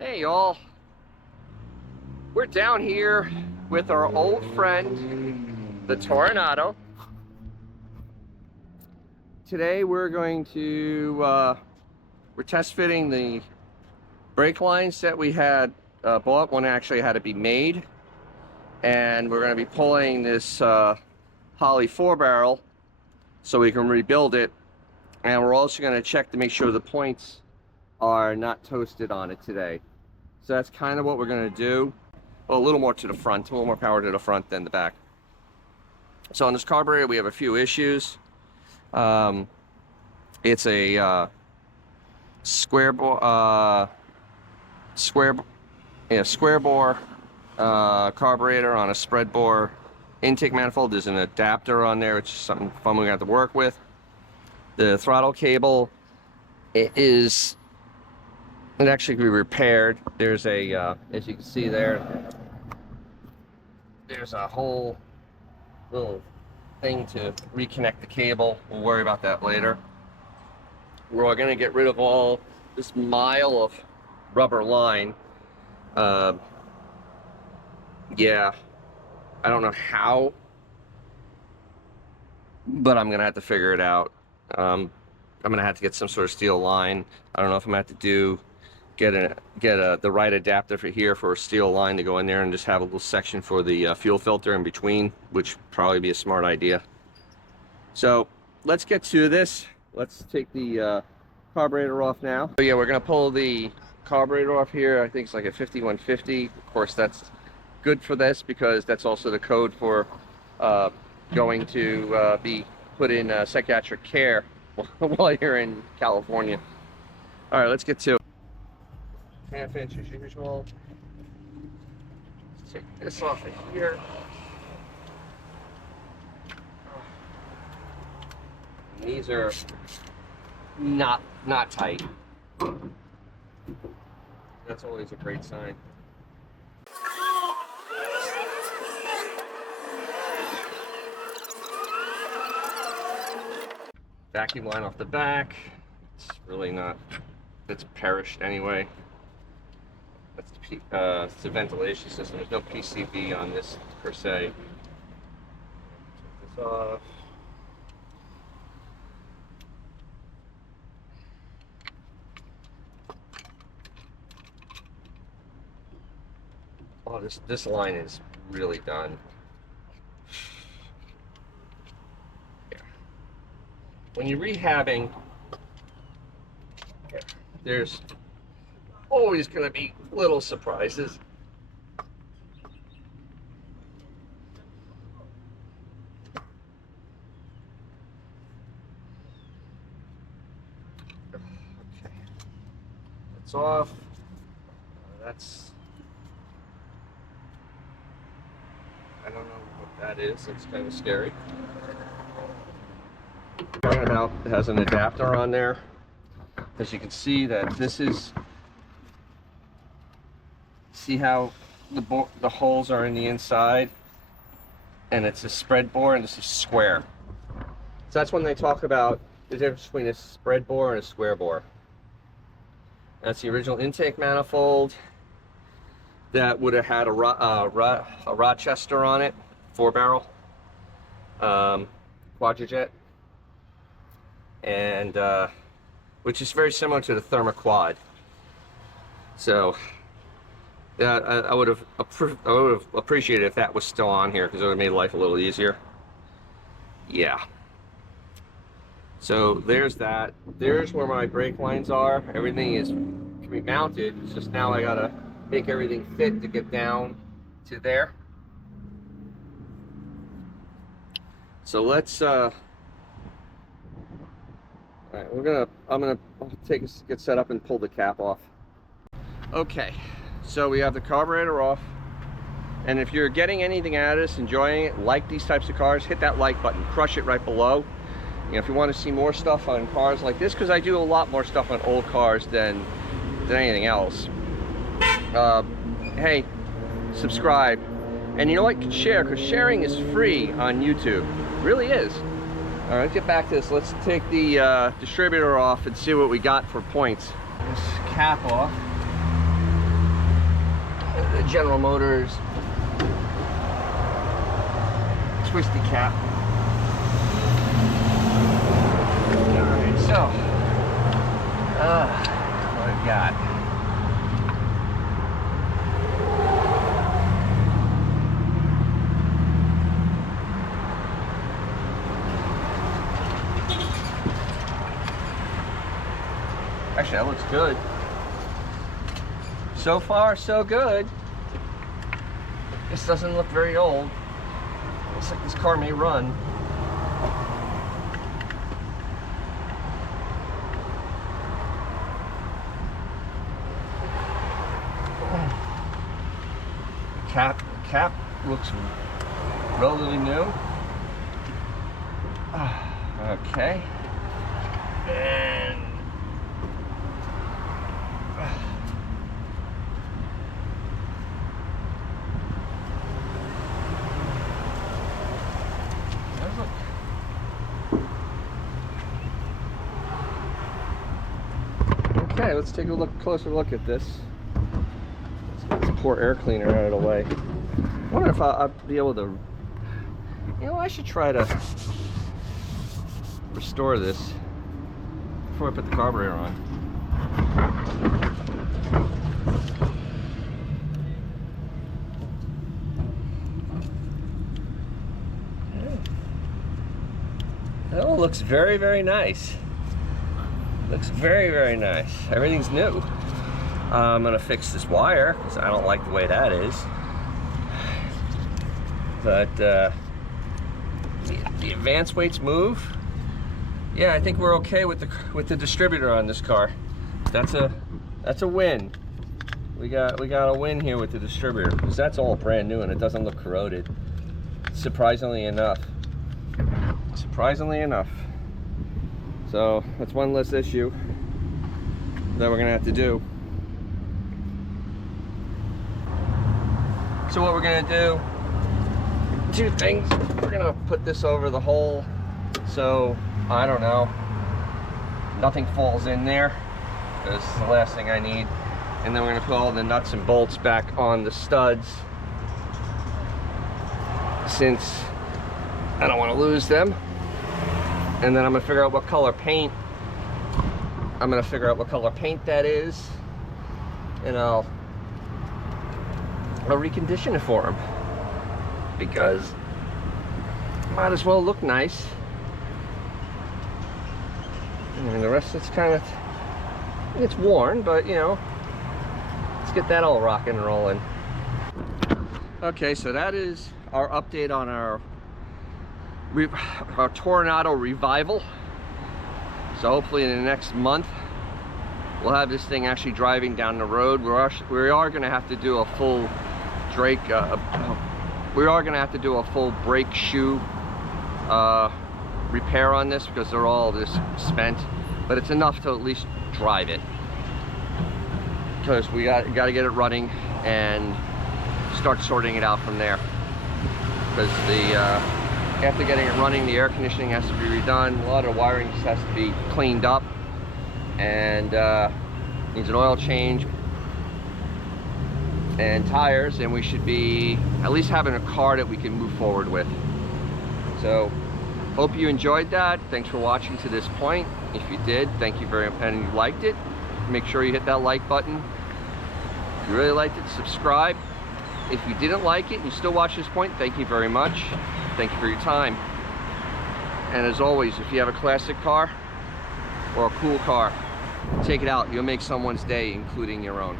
Hey y'all, we're down here with our old friend, the Toronado. Today we're going to, we're test fitting the brake lines that we had bought. One actually had to be made. And we're going to be pulling this Holley 4-barrel so we can rebuild it. And we're also going to check to make sure the points are not toasted on it today. So that's kind of what we're going to do. Well, a little more to the front, a little more power to the front than the back. So on this carburetor, we have a few issues. It's a square bore carburetor on a spread bore intake manifold. There's an adapter on there, which is something fun we're going to have to work with. The throttle cable, it actually can be repaired. There's a, as you can see there, there's a whole little thing to reconnect the cable. We'll worry about that later. We're going to get rid of all this mile of rubber line. Yeah, I don't know how, but I'm going to have to figure it out. I'm going to have to get some sort of steel line. I don't know if I'm going to have to get the right adapter for here for a steel line to go in there and just have a little section for the fuel filter in between, which would probably be a smart idea. So let's get to this. Let's take the carburetor off now. So yeah, we're going to pull the carburetor off here. I think it's like a 5150. Of course, that's good for this because that's also the code for going to be put in psychiatric care while you're in California. All right, let's get to it. Half inch as usual. Let's take this off of here. And these are not tight. That's always a great sign. Vacuum line off the back. It's really not, it's perished anyway. That's it's the ventilation system. There's no PCB on this per se. Take this off. Oh, this line is really done. Yeah. When you're rehabbing, yeah, there's always going to be little surprises. Okay, that's off. That's, I don't know what that is. It's kind of scary. Talking about, it has an adapter on there. As you can see, that this is, see how the holes are in the inside, and it's a spread bore and this is square. So that's when they talk about the difference between a spread bore and a square bore. That's the original intake manifold that would have had a Rochester on it, 4-barrel, quadrijet, and which is very similar to the Thermoquad. So yeah, I would have appreciated if that was still on here because it would have made life a little easier. Yeah. So there's that. There's where my brake lines are. Everything can be mounted. It's just now I gotta make everything fit to get down to there. So let's. All right, I'm gonna get set up and pull the cap off. Okay. So we have the carburetor off, and if you're getting anything out of this, enjoying it, like these types of cars, hit that like button, crush it right below. You know, if you want to see more stuff on cars like this, because I do a lot more stuff on old cars than anything else. Hey, subscribe, and you know what? Share, because sharing is free on YouTube. It really is. All right, let's get back to this. Let's take the distributor off and see what we got for points. This cap off. the General Motors twisty cap. Alright, so what I've got. Actually, that looks good. So far, so good. This doesn't look very old. Looks like this car may run. The cap looks relatively new. Okay. And okay, let's take a closer look at this. Let's get this poor air cleaner out of the way. I wonder if I'll be able to, you know, I should try to restore this before I put the carburetor on. Oh, looks very, very nice. Looks very, very nice. Everything's new. I'm gonna fix this wire because I don't like the way that is. But the advance weights move. Yeah, I think we're okay with the distributor on this car. That's a win. We got a win here with the distributor because that's all brand new and it doesn't look corroded. Surprisingly enough. Surprisingly enough. So that's one less issue that we're gonna have to do. So what we're gonna do, two things. We're gonna put this over the hole so, I don't know, nothing falls in there. This is the last thing I need. And then we're gonna put all the nuts and bolts back on the studs since I don't want to lose them. And then I'm gonna figure out what color paint. I'm gonna figure out what color paint that is, and I'll recondition it for him because it might as well look nice. And the rest it's kind of, it's worn, but you know, let's get that all rocking and rolling. Okay, so that is our update on our Toronado revival. So hopefully in the next month we'll have this thing actually driving down the road. We are going to have to do a full brake shoe repair on this because they're all just spent, but it's enough to at least drive it because we got to get it running and start sorting it out from there because after getting it running, the air conditioning has to be redone. A lot of wiring just has to be cleaned up and needs an oil change and tires, and we should be at least having a car that we can move forward with. So hope you enjoyed that. Thanks for watching to this point. If you did, thank you very much, and you liked it, make sure you hit that like button. If you really liked it, subscribe. If you didn't like it and you still watch this point, thank you very much. Thank you for your time. And as always, if you have a classic car or a cool car, take it out. You'll make someone's day, including your own.